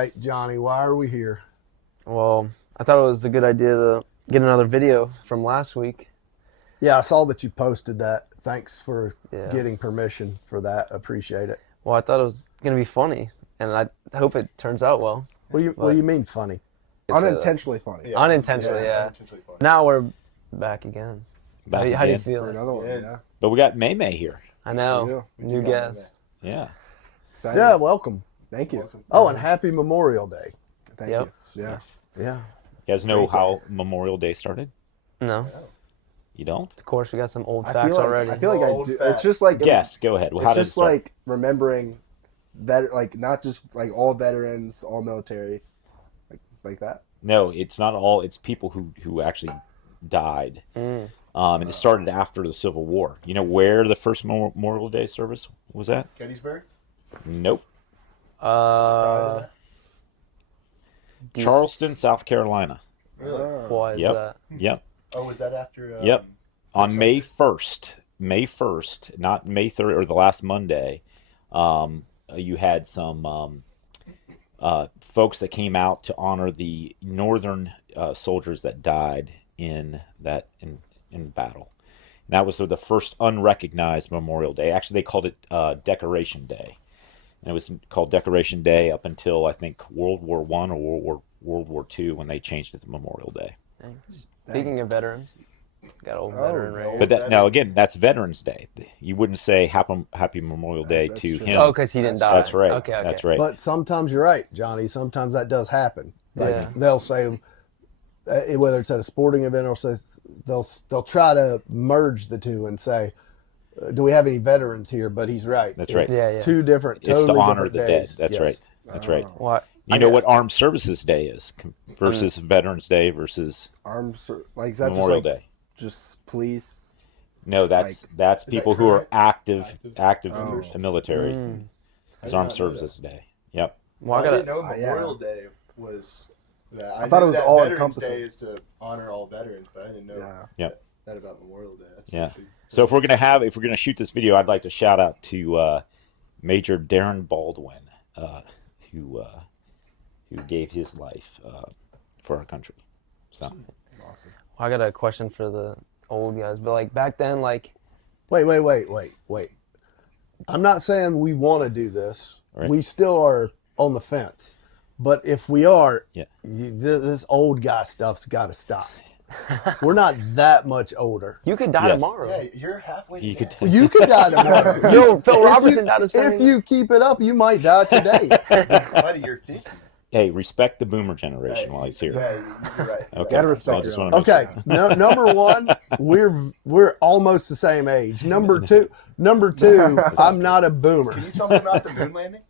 right, Johnny, why are we here? Well, I thought it was a good idea to get another video from last week. Yeah, I saw that you posted that. Thanks for Yeah. getting permission for that. Appreciate it. Well, I thought it was going to be funny, and I hope it turns out well. What do you mean funny? Unintentionally funny. Yeah. Unintentionally, yeah. Unintentionally funny. Now we're back again. How do you again. feel? For another one, yeah. But we got May May here. I know. We New got guest. Yeah. Excited. Yeah, welcome. Thank you. Oh, and happy Memorial Day. Thank Yep. you. Yeah. Yeah. You guys know Great how Memorial Day started? No. You don't? Of course, we got some old I facts feel like, already. I feel like I Old do. fact. It's just like Yes, go ahead. Well, It's how did it just start? like remembering that, like not just like all veterans, all military, like that. No, it's not all. It's people who actually died. Mm. And it started after the Civil War. You know where the first Memorial Day service was at? Gettysburg? Nope. Charles. Charleston, South Carolina. Really? Why is Yep. that? Yep. Oh, was that after? Yep. On May 1st, not May 3rd or the last Monday, you had some folks that came out to honor the Northern soldiers that died in battle. And that was the first unrecognized Memorial Day. Actually, they called it Decoration Day. And it was called Decoration Day up until, I think, World War I or World War II when they changed it to Memorial Day. Thanks. Speaking of veterans, got old veteran right here. But now again, that's Veterans Day. You wouldn't say Happy Memorial Day That's to true. him. Oh, because he didn't die. That's right. Okay. That's right. But sometimes you're right, Johnny. Sometimes that does happen. Like Yeah. they'll say, whether it's at a sporting event or say, they'll try to merge the two and say, do we have any veterans here? But he's right. That's right. It's Yeah, yeah. two different, It's to totally honor different the dead. days. That's Yes. right. That's right. What? You know what Armed Services Day is versus Veterans Day versus Arms, like is that Memorial just like, Day. just police? No, that's people who are active Oh. military. Mm. It's I did Armed not know Services Day. Yep. Well, I I didn't gotta, know yeah. Memorial Day was. I thought knew it was that all Veterans encompassing. Day is to honor all veterans, but I didn't know Yeah. that about Memorial Day. That's Yeah. actually- So if we're gonna shoot this video, I'd like to shout out to Major Darren Baldwin, who gave his life for our country. So Awesome. I got a question for the old guys, but like back then, like Wait. I'm not saying we want to do this. Right. We still are on the fence. But if we are, Yeah. this old guy stuff's got to stop. We're not that much older. you could die Yes. tomorrow. Yeah, you're halfway. you there. could. You could die tomorrow. Phil If Robertson you- died of If you keep it up, you might die today. Buddy, you're 50. Hey, respect the Boomer generation while he's here. Yeah, you're right. Okay. Gotta respect So I your just own. wanna make Okay, sure. number one, we're almost the same age. Number two, I'm not a boomer. Can you tell me about the moon landing?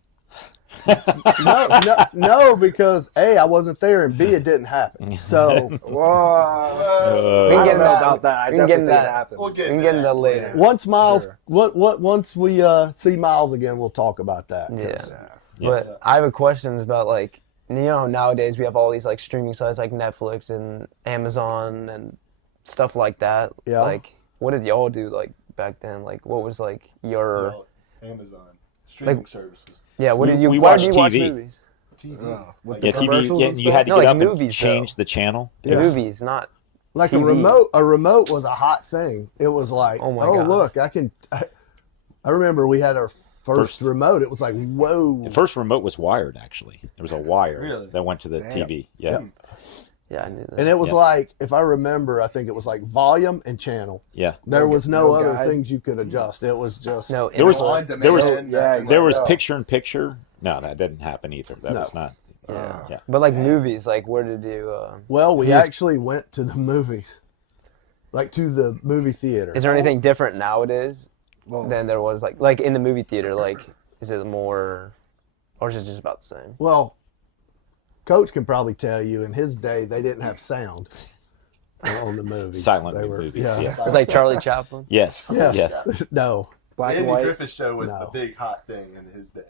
No, because A, I wasn't there, and B, it didn't happen. So Whoa. We can I get don't know that- about that. I we can get definitely into think that. it happened. We'll We get can into get into that. that later. once Miles, Sure. once we see Miles again, we'll talk about that. Yeah. Yes. But I have a question about like, you know, nowadays we have all these like streaming sites like Netflix and Amazon and stuff like that. Yeah. Like, what did y'all do like back then? Like, what was like your Well, Amazon streaming services, yeah? What We- did you? we why watched did you watch TV. movies? TV. Oh, with Like, the Yeah, TV. commercials Yeah, and you had to No, get like up and movies, change though. the channel. Yeah. Movies, not Like TV. a remote was a hot thing. It was like, Oh my oh God. look, I remember we had our first remote. It was like, whoa. The first remote was wired. Actually, there was a wire Really? that went to the Damn. TV. Yeah, Yeah, I knew that. And it was Yeah. like, if I remember, I think it was like volume and channel. yeah. There was no No other guide. things you could adjust. It was just no. There was- input. there was- Yeah, There was Oh. picture in picture. No, that didn't happen either. That No. was not. Yeah. Yeah. But like movies, like where did you? Well, we He's- actually went to the movies, like to the movie theater. Is there anything different nowadays Well, than there was like in the movie theater? Like, is it more, or is it just about the same? Well, Coach can probably tell you in his day they didn't have sound on the movies. Silent They were, movies. Yeah. Yes. It's like Charlie Chaplin. Yes. Yes. Yes. No. black The and Andy white. Griffith Show was No. the big hot thing in his day.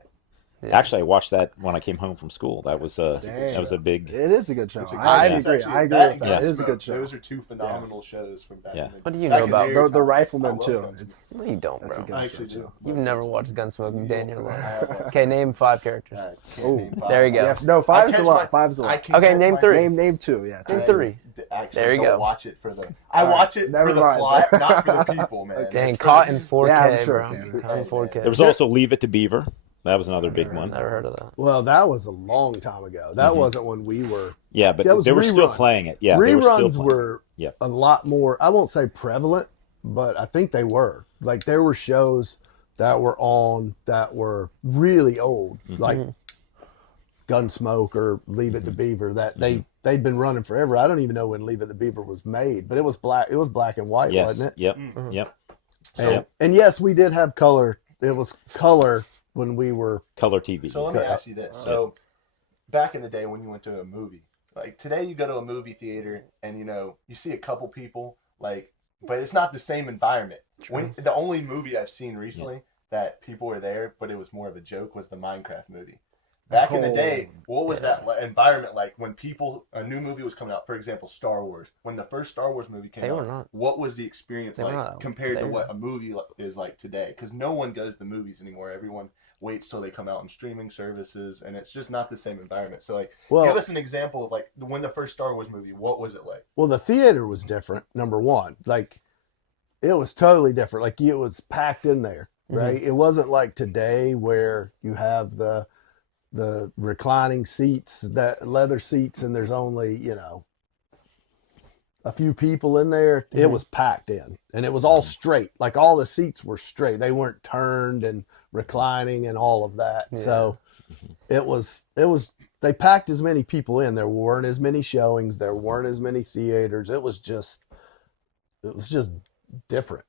Yeah. Actually, I watched that when I came home from school. That was a big. It is a good show. It's a good I show. agree. It's I agree that with and that. It is a Gunsmoke. good show. Those are two phenomenal shows from back Yeah. in the What do you back know in about their The time. Rifleman I love too. Gunsmoke. No, you don't, That's a bro. good I actually show, do. too. You've never watched Gunsmoke a day in your I life. have watched Okay, name 5 characters. it. I can't Ooh. name 5. There you go. Yeah, no, five's catch a lot. my- Five's a I lot. can Okay, catch name my- 3. Name 2. Yeah. Name I 3. Actually, There you don't go. watch it for the. I All watch right, it never for the mind. plot, not for the people, man. Dang, It's for caught the- in 4K, Yeah, I'm sure, bro. Dan. Caught in 4K. There was also Leave It to Beaver. That was another big one. Never heard of that. Well, that was a long time ago. That wasn't when we were. Yeah, but That was they were still reruns. playing it. Yeah, they were still Reruns playing. were Yep. a lot more, I won't say prevalent, but I think they were. Like, there were shows that were on that were really old, like Gunsmoke or Leave It to Beaver, that they'd been running forever. I don't even know when Leave It to Beaver was made, but it was black and white, Yes. wasn't it? Yep. Yep. And yes, we did have color. It was color when we were. Color TV. So let me ask you this: so back in the day when you went to a movie, like today, you go to a movie theater and you see a couple people, like, but it's not the same environment. When the only movie I've seen recently that people were there, but it was more of a joke, was the Minecraft movie. Back in the day, what was that environment like when a new movie was coming out? For example, Star Wars. When the first Star Wars movie came They were out, not. what was the experience They were like not. compared They to were- what a movie is like today? Because no one goes to the movies anymore. Everyone waits till they come out on streaming services, and it's just not the same environment. So, like, Well- give us an example of like when the first Star Wars movie. What was it like? Well, the theater was different. Number one, like it was totally different. Like it was packed in there, right? It wasn't like today where you have the reclining seats, that leather seats, and there's only a few people in there. It was packed in, and it was all straight. Like all the seats were straight. They weren't turned and reclining and all of that. Yeah. So it was. They packed as many people in. There weren't as many showings. There weren't as many theaters. It was just different.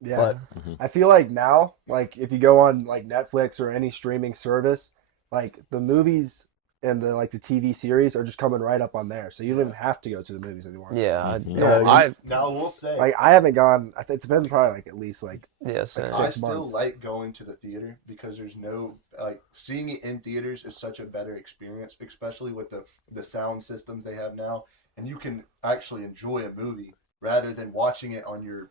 Yeah. But I feel like now, like if you go on like Netflix or any streaming service, like the movies and the TV series are just coming right up on there, so you don't even have to go to the movies anymore. Yeah, Yeah, I Now we'll say, Like I haven't gone. I think it's been probably like at least like same. I 6 still months. like going to the theater because there's no seeing it in theaters is such a better experience, especially with the sound systems they have now, and you can actually enjoy a movie rather than watching it on your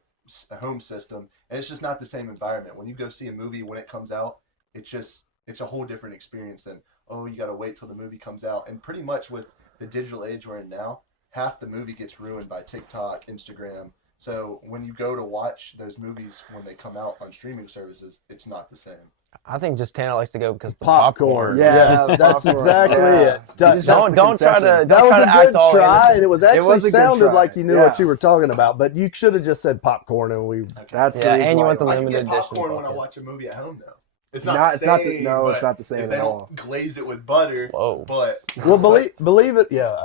home system, and it's just not the same environment. When you go see a movie when it comes out, it's a whole different experience than, oh, you got to wait till the movie comes out. And pretty much with the digital age we're in now, half the movie gets ruined by TikTok, Instagram. So when you go to watch those movies when they come out on streaming services, it's not the same. I think just Tanner likes to go because the popcorn. popcorn. Yeah, Yes, that's popcorn. exactly Yeah. it. You just have Don't try to concessions. That don't was try a to act good all try, innocent. and it was It actually was a good sounded try. like you knew Yeah. what you were talking about. But you should have just said popcorn, and we. That's Yeah, the reason and you why want the I I can limited get popcorn edition when I bucket. watch a movie at home, though. It's Not- not it's the not same. the- no, it's but not the same if at they all. don't glaze it with butter. Whoa. But Well, believe it. Yeah.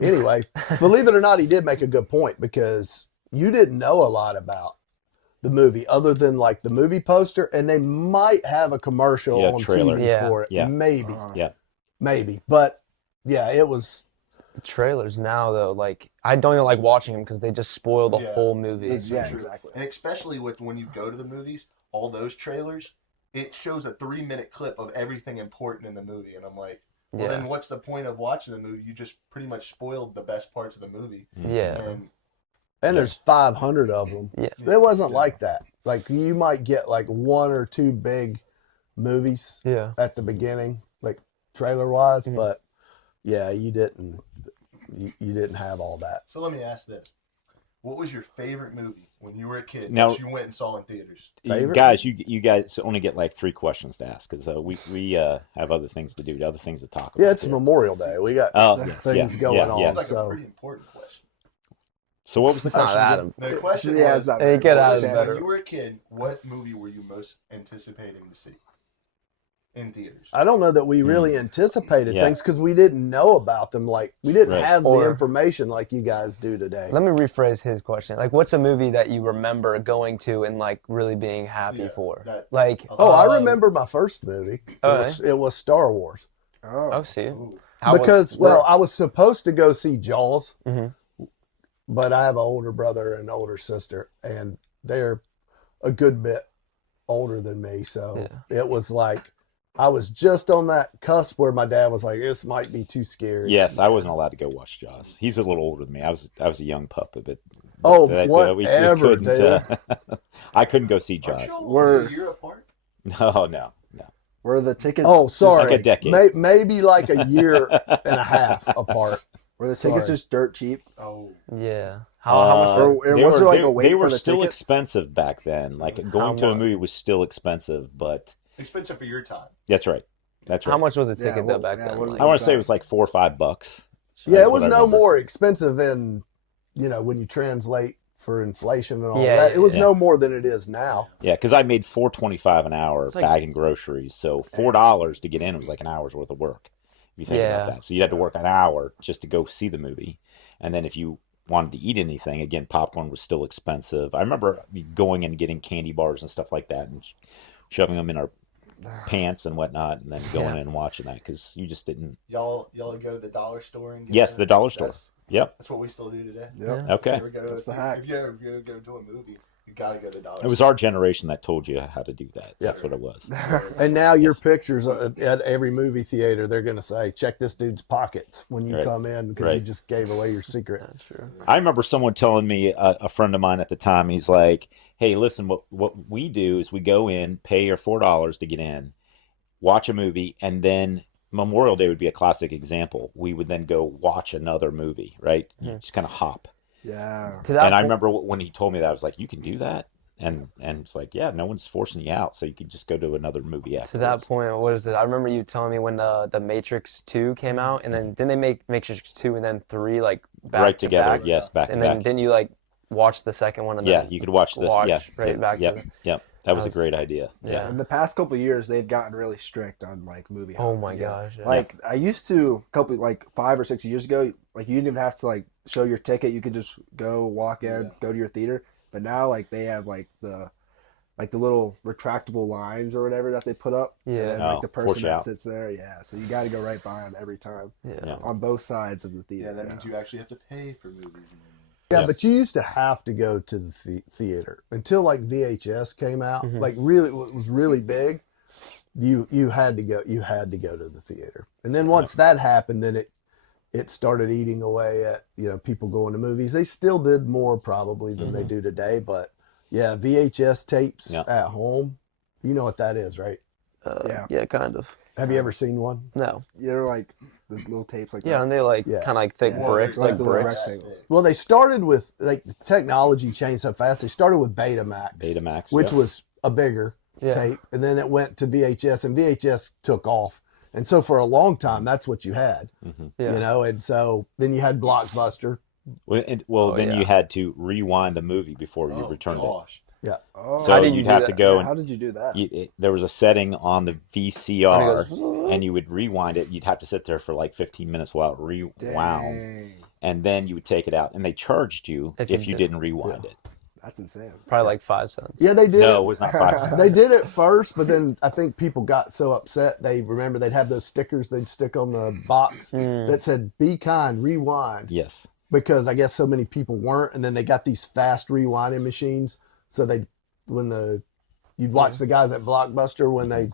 Anyway, believe it or not, he did make a good point because you didn't know a lot about the movie other than like the movie poster, and they might have a commercial Yeah, on trailer. TV Yeah. for it. Yeah. Maybe. Yeah. Maybe. But yeah, it was. The trailers now though, like I don't even like watching them because they just spoil the Yeah. whole movie. Yeah, true. exactly. And especially with when you go to the movies, all those trailers, it shows a 3-minute clip of everything important in the movie, and I'm like, well, Yeah. then what's the point of watching the movie? You just pretty much spoiled the best parts of the movie. Yeah. And There's 500 of them. Yeah. It wasn't like that. Like you might get like 1 or 2 big movies Yeah. at the beginning, like trailer wise, Mhm. but yeah, you didn't have all that. so let me ask this: what was your favorite movie when you were a kid Now- that you went and saw in theaters? Favorite? You guys only get like 3 questions to ask because we have other things to do, other things to talk about. Yeah, it's here. Memorial Day. We got Oh, yes, things yeah, going yeah, on. yeah. Seems like So a pretty important question. So what was the It's not question? Adam. The question Yeah, was: it's not Hey, very get good. out of Yeah. better. when you were a kid, what movie were you most anticipating to see in theaters? I don't know that we really anticipated Yeah. things because we didn't know about them. Like we didn't Right. have Or- the information like you guys do today. Let me rephrase his question. Like, what's a movie that you remember going to and like really being happy Yeah, for? that- Like, Oh, I um, remember my first movie. Oh, It was Star Wars. Oh, see, Ooh. How was- Because well, I was supposed to go see Jaws, Mhm. but I have an older brother and older sister, and they're a good bit older than me. So it was like I was just on that cusp where my dad was like, "This might be too scary." Yes, I wasn't allowed to go watch Jaws. He's a little older than me. I was a young pup, but Oh, we whatever, couldn't. dude. I couldn't go see Aren't Jaws. y'all We're- only a year apart? No. Were the tickets? Oh, sorry. like a decade. Maybe like a year and a half apart. Were the tickets Sorry. just dirt cheap? Oh, Yeah. How much? Or They was were, there like they, a wait they for were the still tickets? expensive back then. Like going to a much? movie was still expensive, but expensive for your time. that's right. That's right. How much was a Yeah, ticket though what- back yeah, then? what Like, I want to say it was like $4 or $5. Yeah, That's it was what I no remember. more expensive in, when you translate for inflation and all Yeah, that. yeah, It was yeah. no more than it is now. Yeah, because I made $4.25 an hour It's like- bagging groceries. So $4 to get in was like an hour's worth of work. If you think Yeah. about that, so you had to work an hour just to go see the movie, and then if you wanted to eat anything, again, popcorn was still expensive. I remember going and getting candy bars and stuff like that, and shoving them in our pants and whatnot, and then going Yeah. in and watching that because you just didn't. Y'all go to the dollar store and get Yes, the dollar store. Yep. That's what we still do today. Yep. Yeah. Okay. If you ever go, That's the hack. If you ever go to a movie, you gotta go to the dollar It was our generation that told you how to do that. That's what it was. store. And now your pictures at every movie theater, they're going to say, check this dude's pockets when you Right. come in because you Right. just gave away your secret. That's true. I remember someone telling me, a friend of mine at the time, he's like, "Hey, listen, what we do is we go in, pay your $4 to get in, watch a movie, and then Memorial Day would be a classic example. We would then go watch another movie, right? You just kind of hop." Yeah. To that And I point- remember when he told me that, I was like, "You can do that?" And it's like, yeah, no one's forcing you out, so you can just go to another movie afterwards. To that point, what is it? I remember you telling me when the Matrix 2 came out, and then they make Matrix 2 and then 3 like back right to together, back? yes, back to And then back. didn't you like watch the second one and Yeah, then you could watch this. watch Yeah, right back to yep, the- yep. That was a was- great idea. Yeah. In the past couple of years, they've gotten really strict on like movie. Oh hopping. my gosh. Yeah. Like I used to a couple like 5 or 6 years ago, like you didn't even have to like show your ticket. You could just go walk in, go to your theater. But now like they have like the little retractable lines or whatever that they put up. Yeah. And then, Oh, like the force person you that out. sits there, yeah. So you got to go right by them every time yeah. Yeah. on both sides of the theater. Yeah, that means you actually have to pay for movies. Yeah, Yes. but you used to have to go to the theater until like VHS came out. Mhm. Like really, it was really big. You had to go. You had to go to the theater, and then once that happened, then it started eating away at people going to movies. They still did more probably than they do today, but yeah, VHS tapes Yeah. at home. You know what that is, right? Yeah. Yeah, kind of. Have you ever seen one? No. They're like the little tapes like Yeah, that. and they like Yeah. kind of like thick Yeah. bricks, Like like the little bricks. rectangles. Well, they started with like the technology changed so fast. They started with Betamax, Betamax, which yeah. was a bigger Yeah. tape, and then it went to VHS, and VHS took off. And so for a long time, that's what you had, Yeah. And so then you had Blockbuster. Well, then yeah. you had to rewind the movie before you returned it. gosh. Yeah, Oh, So How did you you'd do have to that? go how and did you do that? there was a setting on the VCR, goes, and you would rewind it. You'd have to sit there for like 15 minutes while it rewound, Dang. and then you would take it out, and they charged you If if you you did. didn't rewind it. That's insane. Probably like 5 cents. yeah, they did. No, it was not 5 cents. They did it first, but then I think people got so upset. They remember they'd have those stickers they'd stick on the box that said "Be kind, rewind." Yes. Because I guess so many people weren't, and then they got these fast rewinding machines. So you'd watch the guys at Blockbuster when they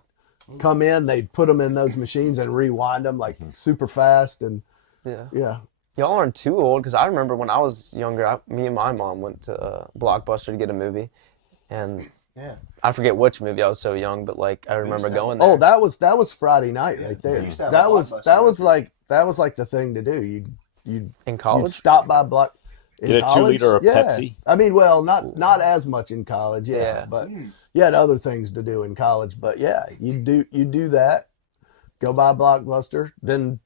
come in, they'd put them in those machines and rewind them like super fast, and yeah. Y'all aren't too old because I remember when I was younger, me and my mom went to Blockbuster to get a movie, and Yeah. I forget which movie. I was so young, but like I remember going there. Oh, that was Friday night right there. they used to have That a was Blockbuster that was like the thing to do. You'd in you'd college. stop by Block. in Get a 2 college, liter of yeah. Pepsi. I mean, well, not as much in college, Yeah. but you had other things to do in college. But yeah, you do that. Go buy Blockbuster. Then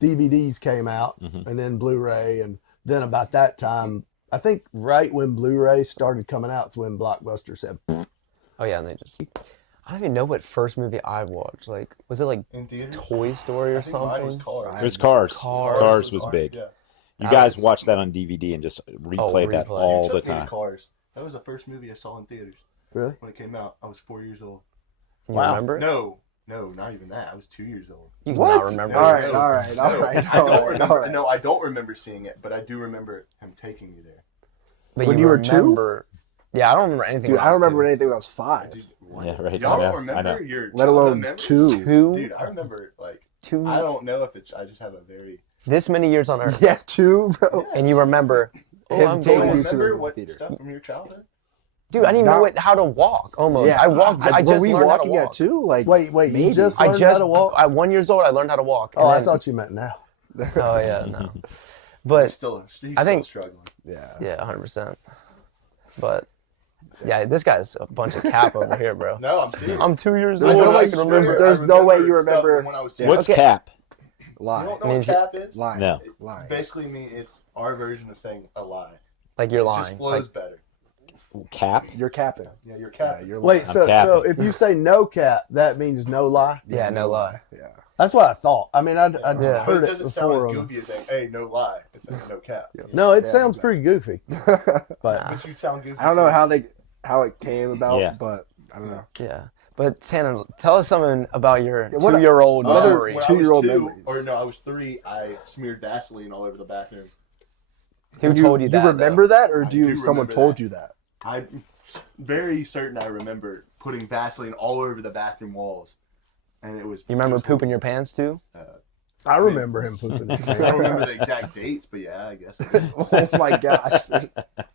DVDs came out, and then Blu-ray, and then about that time, I think right when Blu-ray started coming out, is when Blockbuster said, Oh yeah, and they just. I don't even know what first movie I watched. Like, was it like In theater? Toy Story or I think mine was something? Cars. It was Cars. Cars. Cars was big. Yeah. You That guys was- watched that on DVD and just replayed that replay. all You the took me to time. Cars. That was the first movie I saw in theaters "Really? when it came out. I was 4 years old. You Wow. remember it? No, not even that. I was 2 years old. You What? not remember All it. right, all right, all right. I don't all right, remember. all right. No, I don't remember seeing it, but I do remember him taking me there. But When you were two? remember, Yeah, I don't remember anything. Dude, when I don't was remember two. anything when I was 5. Dude, Yeah, right. Y'all I know, don't I remember know. your Let alone childhood memories? two. Dude, I remember like 2 I don't know if it's I just have a very this many years on Earth, Yeah, 2, bro. and you remember. Oh, Him I'm Do you taking going. you to remember the what theater. stuff from your childhood? Dude, I didn't even Not- know how to walk. Almost. Yeah, I walked. I were just we learned how to walking walk. at 2? Like, Wait, maybe. you just I learned just how to walk? at 1 years old, I learned how to walk. Oh, and I then- thought you meant now. Oh yeah, no. But He's I think- still struggling. Yeah. yeah, 100%. But yeah, this guy's a bunch of cap over here, bro. No, I'm serious. I'm 2 years There's old. no I way- can remember. there's no way you stuff from remember- when I was What's Okay. cap? Lie. You don't know Means what cap is? Lie. No. Lie. Basically, it's our version of saying a lie. Like you're It lying. just flows Like, better. Cap? You're capping. Yeah, you're Yeah, capping. you're Wait, lying. so capping. if you say no cap, that means no lie? yeah, no lie. Yeah. That's what I thought. I mean, I'd Yeah. But heard it it doesn't sound before. as goofy as saying, "Hey, no lie." It's saying no cap. No, it Yeah, sounds no. pretty goofy. But But you sound goofy. I don't know saying- how it came about, Yeah. but I don't know. Yeah. But Tanner, tell us something about your what- 2-year-old Other- memory. When I was 2-year-old 2, memories. or no, I was 3. I smeared Vaseline all over the bathroom. Who told you Do that? you remember that, or I do you do someone remember told that. you that? I'm very certain I remember putting Vaseline all over the bathroom walls, and it was. You remember just- pooping your pants too? I remember him pooping his I don't pants. remember the exact dates, but yeah, I guess. Oh my gosh.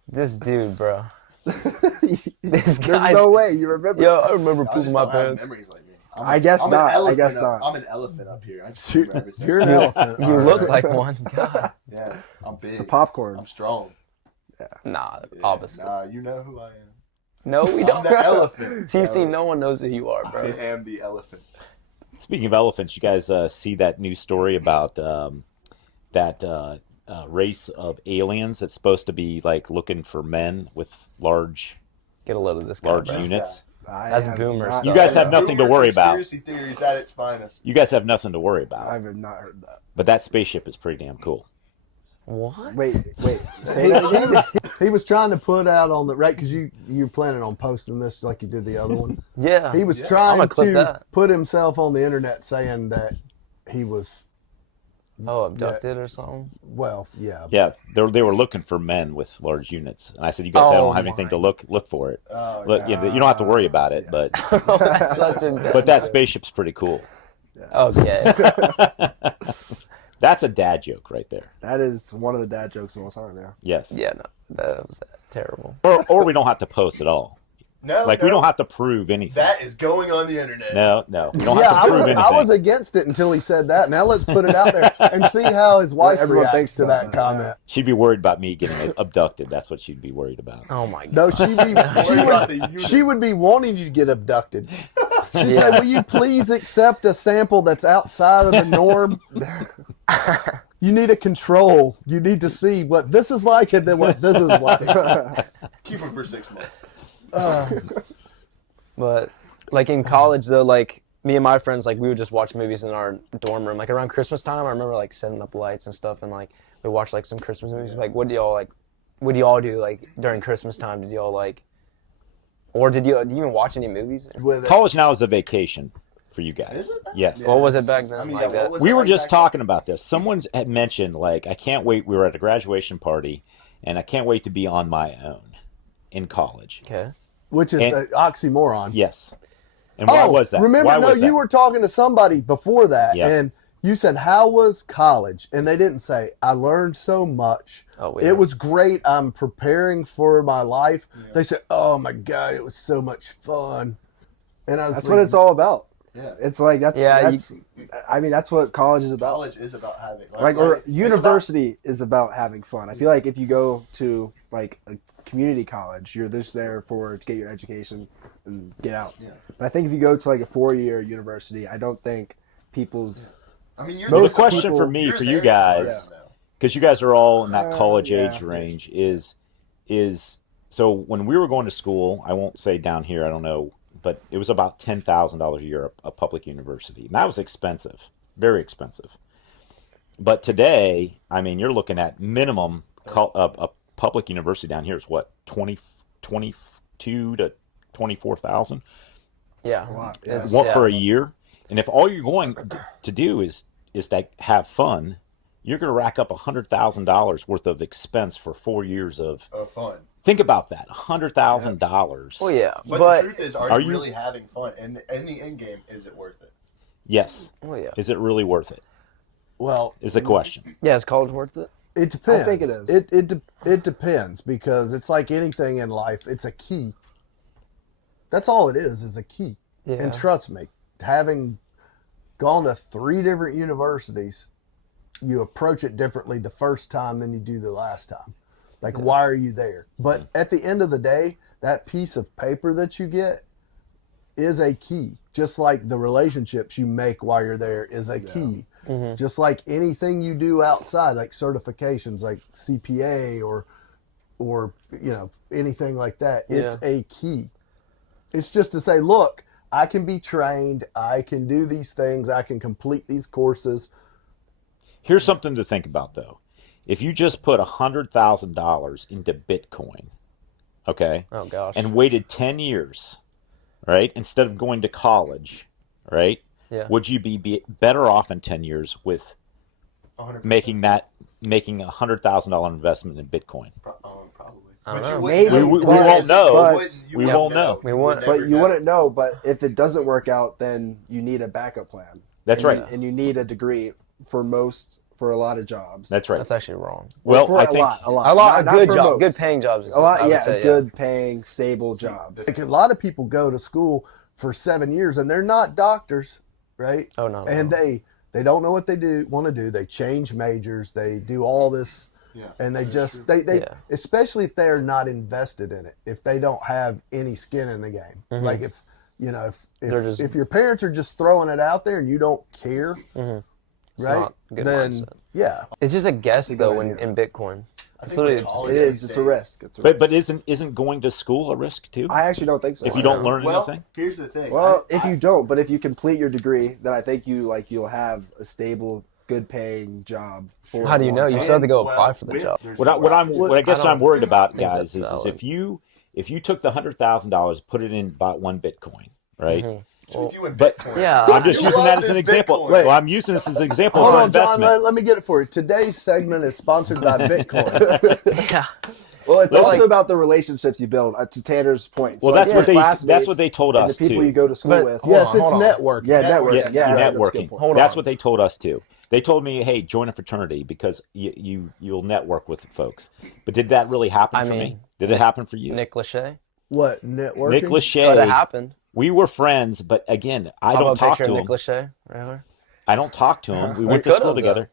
This dude, bro. This There's guy. no way you remember. Yo, I remember I pooping just my don't have pants. memories like me. I guess I'm not. An I elephant guess up, not. I'm an elephant up here. I just You're, remember everything. you're an elephant. You All look right. like one. God. Yeah, I'm big. The popcorn. I'm strong. Nah, Yeah, opposite. Nah, you know who I am. No, we I'm don't. the elephant. TC, no one knows who you are, I bro. am the elephant. Speaking of elephants, you guys see that new story about that race of aliens that's supposed to be like looking for men with large Get a load of this guy, large bro. units? That's have boomer not- stuff. You guys have Boomer nothing to worry about. Conspiracy theories at its finest. You guys have nothing to worry I about. have not heard that. But that spaceship is pretty damn cool. What? Wait. Say that again. He was trying to put out on the right because you're planning on posting this like you did the other one. Yeah. He was Yeah. I'm trying gonna clip to that. put himself on the internet saying that he was abducted or something? well, yeah. Yeah, they were looking for men with large units, and I said, "You guys Oh don't have anything to look for it. Oh, Look, you don't have to worry about it." But That's such a but that spaceship's pretty cool. Okay. That's a dad joke right there. That is one of the dad jokes of all time. Yeah. Yes. Yeah, no, that was terrible. Or we don't have to post at all. No, Like no, we don't have to prove anything. That is going on the internet. No, we don't Yeah, have to prove anything. I was against it until he said that. Now let's put it out there and see how his wife everyone reacts thinks to about that that, comment. She'd be worried about me getting abducted. That's what she'd be worried about. Oh my god. No, Worry she would be wanting you to get abducted. She said, "Will you please accept a sample that's outside of the norm? You need a control. You need to see what this is like and then what this is like." Keep him for 6 months. But like in college though, like me and my friends, like we would just watch movies in our dorm room. Like around Christmas time, I remember like setting up lights and stuff, and like we watched like some Christmas movies. Like, what do y'all do like during Christmas time? Did y'all like, or do you even watch any movies? With it. College now is a vacation for you guys. Is it? Yes. What was it back then? I mean, like yeah, what that? was We it were like just back then? talking about this. Someone had mentioned, like, I can't wait. We were at a graduation party, and I can't wait to be on my own in college. Okay. Which is And- an oxymoron. Yes. And why was that? Remember, Why no, was that? you were talking to somebody before that, Yeah. and you said, "How was college?" And they didn't say, "I learned so much. Oh, yeah. It was great. I'm preparing for my life." They said, "Oh my God, it was so much fun." And I was That's like, what it's all about. Yeah. It's like that's I mean that's what college is about. College is about having Like or it's university is about having fun. I feel like if you go to like a community college, you're just there to get your education and get out. Yeah. But I think if you go to like a 4-year university, I don't think people's I mean, you're Well, the most question people- for me, you're for you there to guys, learn now. because you guys are all in that college yeah. age range, is so when we were going to school, I won't say down here, I don't know, but it was about $10,000 a year a public university, and that was expensive, very expensive. But today, I mean, you're looking at minimum a public university down here is what 22 to 24,000 Yeah. lot, yeah. It's- what yeah. for a year. And if all you're going to do is to have fun, you're going to rack up $100,000 worth of expense for 4 years of Fun. Think about that, $100,000. Well, yeah, But, but the truth is, are are you- you really having fun? And in the end game, is it worth it? Yes. well, yeah, Is it really worth it? Well, Is the question. yeah. Is college worth it? it depends. I think it is. It depends because it's like anything in life. It's a key. That's all it is a key. Yeah. And trust me, having gone to 3 different universities, you approach it differently the first time than you do the last time. Like, why are you there? But at the end of the day, that piece of paper that you get is a key. Just like the relationships you make while you're there is a key. Just like anything you do outside, like certifications, like CPA or anything like that, it's a key. It's just to say, look, I can be trained, I can do these things, I can complete these courses. Here's something to think about, though. If you just put $100,000 into Bitcoin, okay, Oh gosh. and waited 10 years, right, instead of going to college, right, Yeah. would you be better off in 10 years with 100%. making a $100,000 investment in Bitcoin? Probably. I don't But know. you Maybe. wouldn't We know. won't know. You We wouldn't won't know. We You won't- would But never you know. wouldn't know. But if it doesn't work out, then you need a backup plan. That's And right. and you need a degree for a lot of jobs. That's right. That's actually wrong. Well, for I a think lot. A lot Not- of not good for jobs, most. good paying jobs. A lot, I would yeah, say, good paying, stable jobs. Like a lot of people go to school for 7 years and they're not doctors, right? Oh, no, And no. they don't know what they want to do. They change majors. They do all this, Yeah, and they that's just true. they Yeah. especially if they're not invested in it. If they don't have any skin in the game, like if They're just- if your parents are just throwing it out there and you don't care, right? not a good then mindset. yeah, It's just a guess good though idea. in Bitcoin. I It's think literally with just, college It is. these It's a days- risk. It's a risk. But isn't going to school a risk too? I actually don't think so. If you don't learn Well, anything? here's the thing. Well, if you don't, but if you complete your degree, then I think you'll have a stable, good paying job. For how do a you long know? You time. still have to go Well, apply for the with- job. there's What no I guess I I'm worried about, think guys, that's is valid. if you took the $100,000, put it in about one Bitcoin, right? With you and But- Bitcoin. Yeah. I'm just You using love that as an this example. Bitcoin. Well, I'm using this as an example hold for on, John. investment. Let me get it for you. Today's segment is sponsored by Bitcoin. Yeah. Well, it's Listen- also about the relationships you build. To Tanner's point. Well, So, that's like, what your they classmates told and us the people too. you go to school But- with. Hold Yes, on, it's hold on. networking. Yeah, networking. Yeah, Yeah, that's a good networking. point. Hold That's on. what they told us too. They told me, "Hey, join a fraternity because you'll network with folks." But did that really happen for me? mean, Did it happen for you? Nick Lachey. What networking? Nick Could Lachey. have happened. We were friends, but again, I How don't about a talk picture to of him. Nick Lachey right here? I don't talk to him. We We went to could've, school though. together.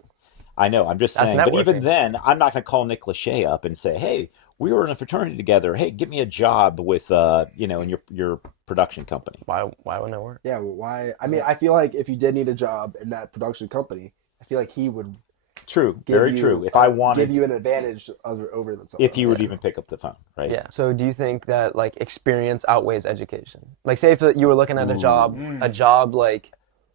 I know. I'm just That's saying. But even networking. then, I'm not going to call Nick Lachey up and say, "Hey, we were in a fraternity together. Hey, give me a job with in your production company." Why wouldn't it work? Yeah, well, why? I mean, I feel like if you did need a job in that production company, I feel like he would True. give Very you, true. If I give wanted, you an advantage over the if he would even pick up the phone, right? Yeah. So do you think that like experience outweighs education? Like say if you were looking at a job like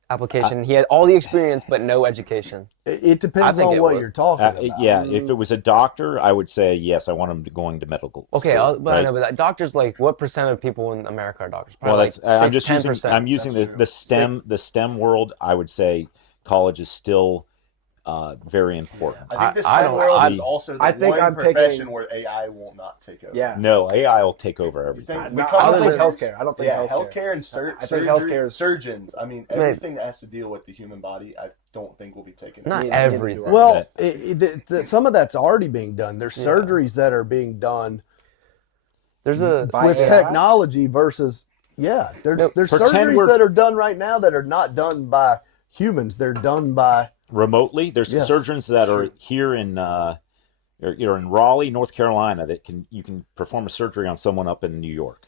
application, he had all the experience but no education. It depends think on it what would. you're talking about. Yeah. If it was a doctor, I would say yes. I want him going to medical. Okay, school, but I right? know, but that doctors like what percent of people in America are doctors? Well, Probably that's I'm just 10%. using the STEM world. I would say college is still very important. I think this I STEM don't- world I- is also the I think one I'm picking- profession where AI will not take over. Yeah. No, AI will take over You everything. think, No, we come I don't with think doctors. healthcare. I don't think Yeah, healthcare. healthcare and I think surgery, healthcare is- surgeons. I mean, everything that has to deal with the human body, I don't think will be taken Not over. Yeah, neither do everything. I. Well, some of that's already being done. There's surgeries that are being done There's a By with AI? technology versus there's pretend surgeries we're- that are done right now that are not done by humans. They're done by Remotely, there's Yes. surgeons that are here in you're in Raleigh, North Carolina, that you can perform a surgery on someone up in New York.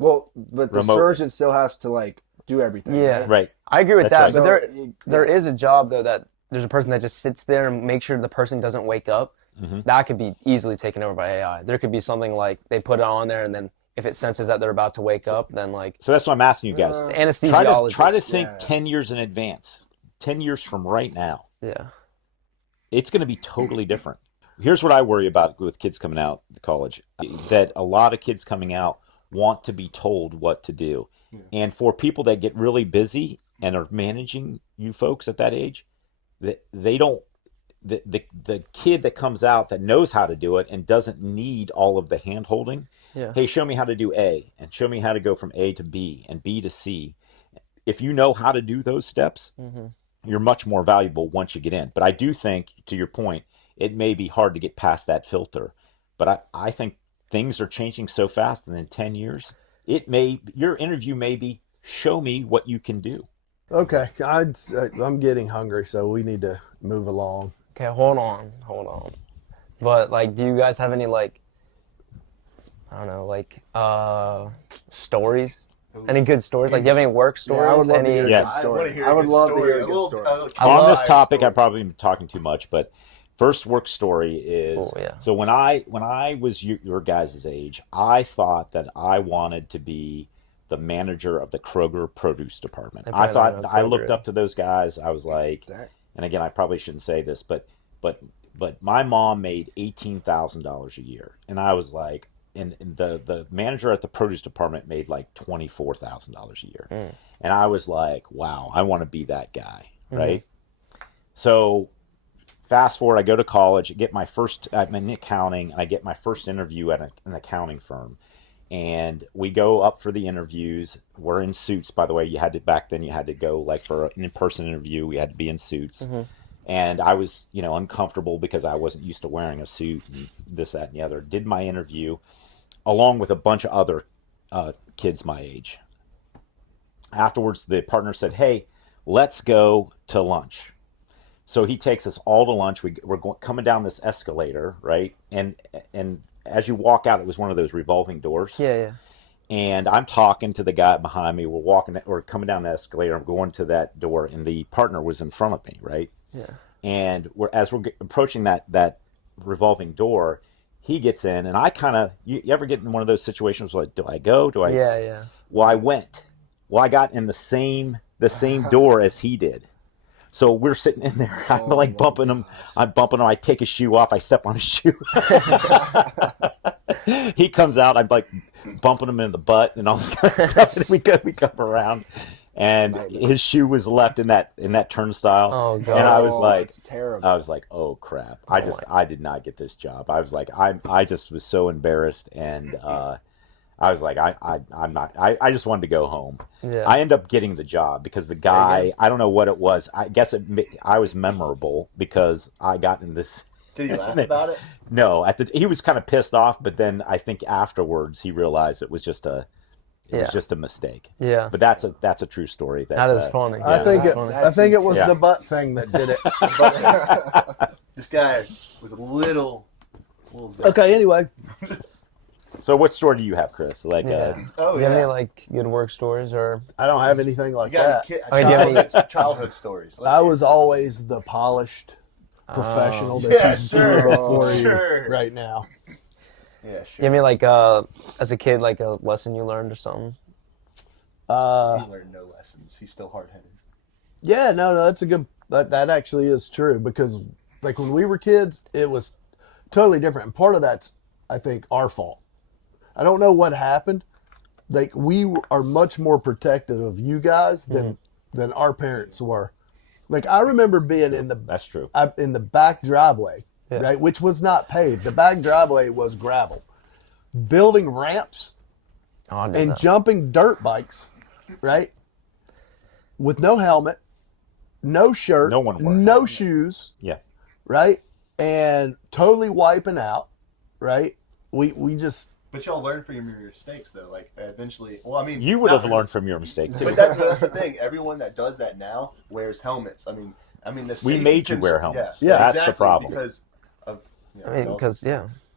Well, but the Remotely. surgeon still has to like do everything. Yeah. right? Right. I agree with That's that, right. but So, there is a job though that there's a person that just sits there and makes sure the person doesn't wake up. Mm-hmm. That could be easily taken over by AI. There could be something like they put it on there and then if it senses that they're about to wake up, then like So that's what I'm asking you guys. anesthesiologist. Try to think Yeah. 10 years in advance. 10 years from right now. Yeah. It's going to be totally different. Here's what I worry about with kids coming out of college, that a lot of kids coming out want to be told what to do. And for people that get really busy and are managing you folks at that age, that they don't the kid that comes out that knows how to do it and doesn't need all of the hand holding. Yeah. Hey, show me how to do A, and show me how to go from A to B and B to C. If you know how to do those steps, you're much more valuable once you get in. But I do think, to your point, it may be hard to get past that filter. But I think things are changing so fast, and in 10 years, your interview may be, show me what you can do. Okay, I'm getting hungry, so we need to move along. Okay, hold on. But like, do you guys have any like, I don't know, like stories? Any good stories? Like, do you have any work stories? I would love to hear a Yes. good I story. want to hear I a would good love to story. hear a good story. On this topic, story. I've probably been talking too much, but first work story is, so when I was your guys' age, I thought that I wanted to be the manager of the Kroger produce department. I thought, I looked up to those guys. I was like, and again, I probably shouldn't say this, but my mom made $18,000 a year, and I was like, and the manager at the produce department made like $24,000 a year, and I was like, wow, I want to be that guy, right? So fast forward, I go to college, I'm in accounting, and I get my first interview at an accounting firm. And we go up for the interviews. We're in suits, by the way. Back then you had to go like for an in-person interview. We had to be in suits. And I was, uncomfortable because I wasn't used to wearing a suit and this, that, and the other. Did my interview along with a bunch of other kids my age. Afterwards, the partner said, hey, let's go to lunch. So he takes us all to lunch. We're coming down this escalator, right? And as you walk out, it was one of those revolving doors. Yeah. And I'm talking to the guy behind me. We're coming down the escalator. I'm going to that door, and the partner was in front of me, right? Yeah. And as we're approaching that revolving door, he gets in, and I kind of, you ever get in one of those situations like, do I go? Do I? Yeah. Well, I went. Well, I got in the same door as he did. So we're sitting in there. I'm like bumping him. I'm bumping him. I take his shoe off. I step on his shoe. He comes out. I'm like bumping him in the butt and all this kind of stuff. And we come around, and his shoe was left in that turnstile. Oh God! And I was like, that's terrible. I was like, oh crap! I did not get this job. I was like, I just was so embarrassed, and I was like, I'm not. I just wanted to go home. Yeah. I end up getting the job because the guy, I don't know what it was. I guess I was memorable because I got in this. Did he laugh about it? No, he was kind of pissed off, but then I think afterwards he realized it was just a mistake. Yeah. But that's a true story. That is funny. I think it was Yeah. the butt thing that did it. This guy was a little Okay, anyway. So what story do you have, Chris? Like, Yeah. Oh, Do you have any like good work stories or? I don't have anything like you got that. do you have any- childhood stories. Let's I hear was it. always the polished professional that Yeah, you see sure, before sure. you right now. Yeah, You sure. have any like as a kid like a lesson you learned or something? He learned no lessons. He's still hard-headed. Yeah, no, that's a good. That actually is true because, like, when we were kids, it was totally different. And part of that's, I think, our fault. I don't know what happened. Like, we are much more protective of you guys than our parents were. Like, I remember being in the that's true. in the back driveway, right, which was not paved. The back driveway was gravel. Building ramps Oh, I did and that. jumping dirt bikes, right? With no helmet, no shirt, No one wore no shoes, Yeah. right? And totally wiping out, right? We just But y'all learn from your mistakes, though. Like, eventually... Well, I mean... You would not have learned from your mistake too. But that's the thing. Everyone that does that now wears helmets. I mean, the We safety made you wear concern- helmets. Yeah, that's exactly, the problem. Because of... I mean, because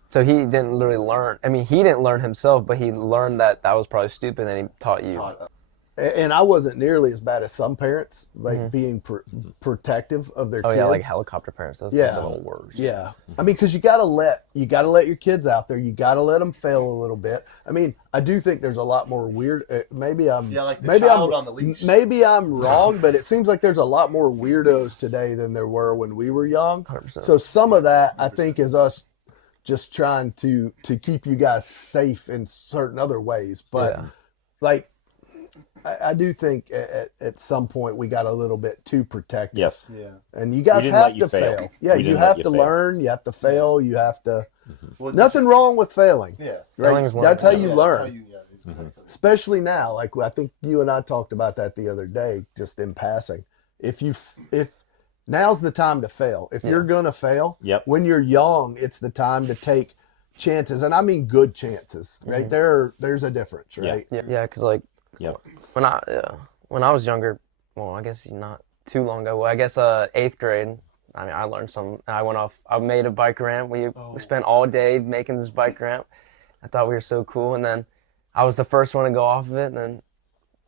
So he didn't literally learn. I mean, he didn't learn himself, but he learned that was probably stupid, and he taught you. and I wasn't nearly as bad as some parents, like being protective of their Oh kids. yeah, like helicopter parents. That's Yeah. a little worse. Yeah, I mean, because you gotta let your kids out there. You gotta let them fail a little bit. I mean, I do think there's a lot more weird. Maybe I'm like the maybe child I'm on the leash. maybe I'm wrong, but it seems like there's a lot more weirdos today than there were when we were young. 100%. So some of that I think is us just trying to keep you guys safe in certain other ways. But Yeah. like I do think at some point we got a little bit too protective. Yes. Yeah. And you guys didn't have let you to fail. fail. Yeah, We you didn't let have you to fail. learn. You have to fail. You have to. Well, Nothing wrong with failing. Yeah. Right? Failing's That's learning. how you Yeah, learn. that's how you- yeah, it's exactly. Especially now, like I think you and I talked about that the other day, just in passing. If now's the time to fail. If you're gonna fail, Yep. when you're young, it's the time to take chances, and I mean good chances. Right there's a difference, right? Yeah, because like Yep. when I was younger, well, I guess not too long ago. Well, I guess 8th grade. I mean, I learned some. I made a bike ramp. We spent all day making this bike ramp. I thought we were so cool, and then I was the first one to go off of it, and then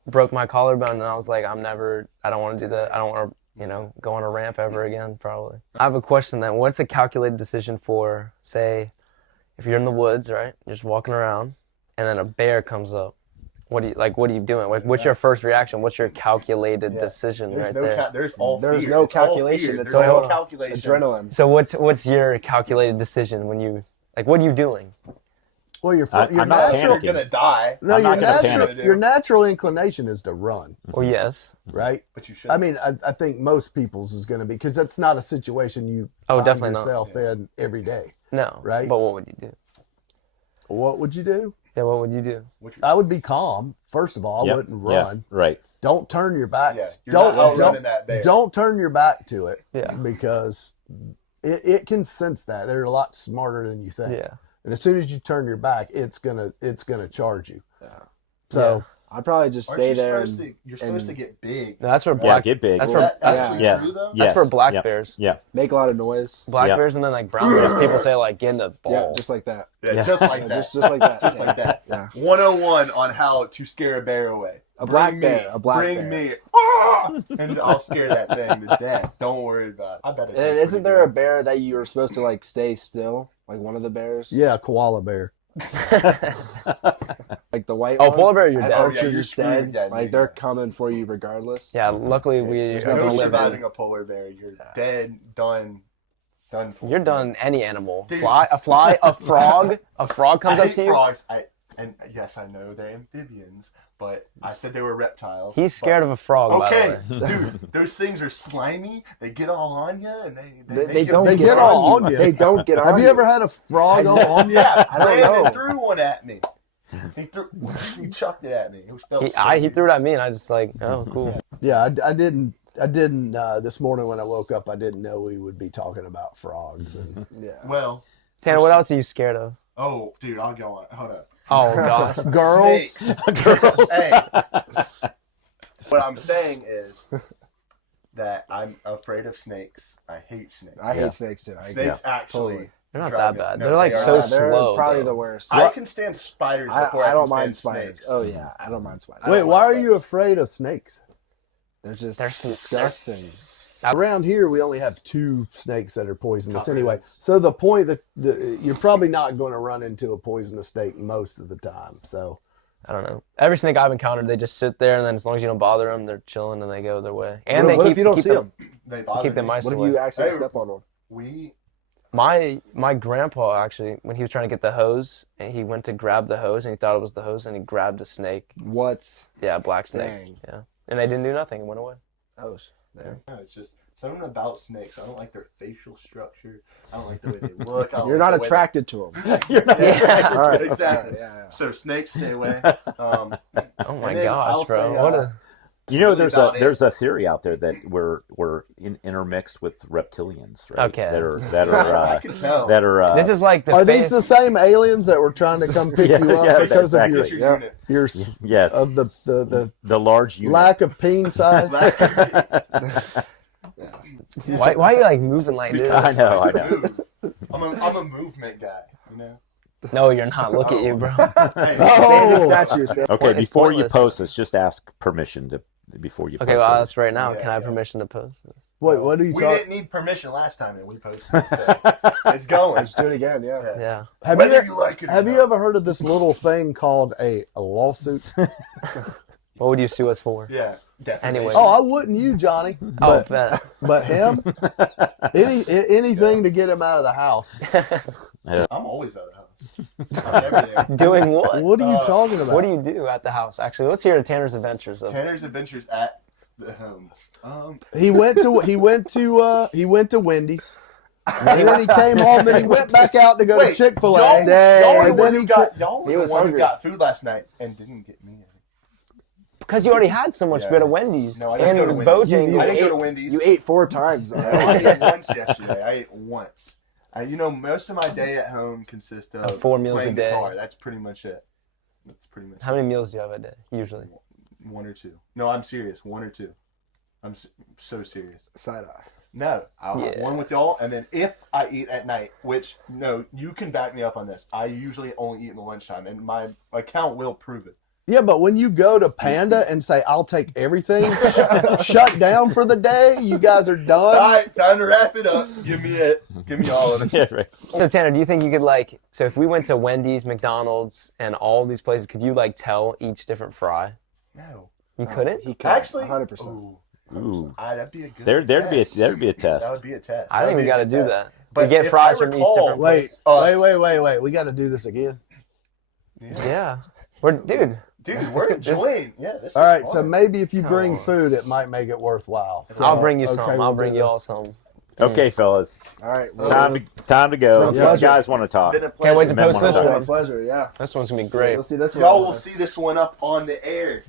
broke my collarbone, and I was like, I don't want to do that. I don't want to, go on a ramp ever again, probably. I have a question then. What's a calculated decision for, say, if you're in the woods, right? You're just walking around, and then a bear comes up. What are you doing? Like, what's your first reaction? What's your calculated decision There's right there? there's There's fear. no It's all calculation. fear. It's There's no all calculation. Adrenaline. So what's your calculated decision when you, like, what are you doing? Well, your I'm not natural panicking. You're gonna die. no, I'm your not gonna natural panic. your natural inclination is to run, Well, yes. right? But you should. I mean, I think most people's is going to be because that's not a situation you Oh, find definitely not. yourself in every day. No. Right? But what would you do? What would you do? Yeah, what would you do? I would be calm. First of all, I Yep. wouldn't Yeah. run. Right. Don't turn your back. Yeah, you're don't not outrunning that bear. don't turn your back to it. Yeah. Because it can sense that they're a lot smarter than you think. Yeah. And as soon as you turn your back, it's gonna charge you. So I'd probably just Aren't stay you there. you're supposed to get big. No, that's for Yeah. black. Get big. That's Well, for that that's, actually Yes. true though. that's Yes. for black Yep. bears. Yeah. make a lot of noise. Black Yeah. bears and then like brown bears. People say like get in the ball. Yeah, just like that. Yeah, Yeah. just like Yeah, that. just like that. Just Yeah. like that. Yeah. 101 on how to scare a bear away. A black Bring bear, a black Bring bear. me. Ah! And I'll scare that thing to death. Don't worry about it. I bet it And tastes isn't pretty there a good. bear that you were supposed to like stay still? Like one of the bears? yeah, koala bear. Like the white Oh, one? polar bear, you're And dead. aren't Yeah, you you're just screwed. dead? Yeah, like you're they're dead. coming for you regardless. Yeah, luckily we There's are no You're living. surviving a polar bear. You're dead, done for. You're done any animal. Dude. A frog comes I up hate to you. frogs. And yes, I know they're amphibians, but I said they were reptiles. He's scared of a frog, Okay, by the way. dude, those things are slimy. They get all on you, and They make you- don't They get, get all on on you. you. They don't get on Have you ever had a frog on you? Yeah, I don't Brandon know. threw one at me. He chucked it at me. It was felt so He weird. threw it at me, and I just like, oh, cool. Yeah, I didn't this morning when I woke up, I didn't know we would be talking about frogs. And, Yeah. Well, Tanner, what else are you scared of? oh, dude, I'll go on. Hold up. Oh gosh. girls, Snakes. Hey, what I'm saying is that I'm afraid of snakes. I hate snakes. I Yeah. hate snakes too. Snakes actually. totally. They're not drive that me- bad. no, They're like they are so not. they're slow. probably though. the worst. I can stand spiders before I, I don't can mind stand spiders. snakes. Oh yeah, I don't mind spiders. wait, don't why like are you afraid of snakes? They're just They're s- disgusting. Around here, we only have 2 snakes that are poisonous anyway. Copperheads. So the point that you're probably not going to run into a poisonous snake most of the time. So I don't know. Every snake I've encountered, they just sit there, and then as long as you don't bother them, they're chilling and they go their way. And What they if you don't keep see them. They bother Keep the me. mice What if away. you accidentally Hey, step on one? We My grandpa actually, when he was trying to get the hose, and he went to grab the hose, and he thought it was the hose, and he grabbed a snake. What? Yeah, a black snake. Dang. Yeah, and they didn't do nothing. It went away. Oh, there. No, it's just something about snakes. I don't like their facial structure. I don't like the way they look. I don't You're like not the way attracted to them. You're not they- attracted All to right. it. Exactly. Yeah. So snakes, stay away. Oh my And then gosh, I'll bro! say, What a You know, really about there's a theory out there that we're intermixed with reptilians, right? Okay. That I are can tell. that are. this is like the are face. these the same aliens that were trying to come pick Yeah, you up yeah, because exactly. of Get your Yeah. unit. your yes, of the the large unit. lack of peen size? why are you like moving like this? I know. Move. I'm a movement guy. You know. No, you're not. Look at you, bro. Hey, Standing Oh, statue. Okay, It's before you pointless. post this, just ask permission before you. Okay, post well, I'll it. ask right now. Yeah, Can I have yeah. permission to post this? wait, what are you we talking? didn't need permission last time and we posted it. So it's going. Let's do it again. Yeah. Yeah. Have Whether you, you like it or have you not. ever heard of this little thing called a lawsuit? What would you sue us for? Yeah, definitely. Anyway. Oh, I wouldn't you, Johnny. Oh, But, bet. but him, anything to get him out of the house. I'm always out of the house. I'm never there. Doing what? What are you talking about? What do you do at the house? Actually, let's hear Tanner's adventures. Tanner's adventures at the home. He went to Wendy's. And then he came home. Then he went back out to go to Chick-fil-A. Y'all And were then the one he who got y'all were He the was one who hungry. got food last night and didn't get me. Because you already had so much Yeah. food at Wendy's. No, I didn't go to and Wendy's. Bojangles. I didn't go to Wendy's. You ate 4 times. No, I ate once yesterday. I ate once. Most of my day at home consists of 4 meals playing a day. guitar. That's pretty much it. How many meals do you have a day, usually? 1 or 2. No, I'm serious. 1 or 2. I'm so serious. Side eye. No, I'll have one with y'all, and then if I eat at night, which, no, you can back me up on this. I usually only eat in the lunchtime, and my account will prove it. Yeah, but when you go to Panda and say, I'll take everything, shut down for the day, you guys are done. All right, time to wrap it up. Give me it. Give me all of it. Yeah, right. So Tanner, do you think you could so if we went to Wendy's, McDonald's, and all these places, could you tell each different fry? No. You couldn't? He could. Actually, 100%. Ooh. that'd be a good There'd be a test. test. That would be a test. I think we got to do that. But We get if fries I from each recall- different place. Wait. We got to do this again. Yeah. Dude, Dude, we're Let's go- enjoying. Yeah, this is All right, fun. so maybe if you bring food, it might make it worthwhile. So, I'll bring you some. okay, I'll we'll bring do you that. all some. Okay, fellas. All right. Well, Time to go. It's been a You pleasure. guys want to talk? Been a Can't wait pleasure. to Men post wanna this talk. it's been one. a pleasure. Yeah. This one's going to be great. You'll see this one. Y'all will see this one up on the air.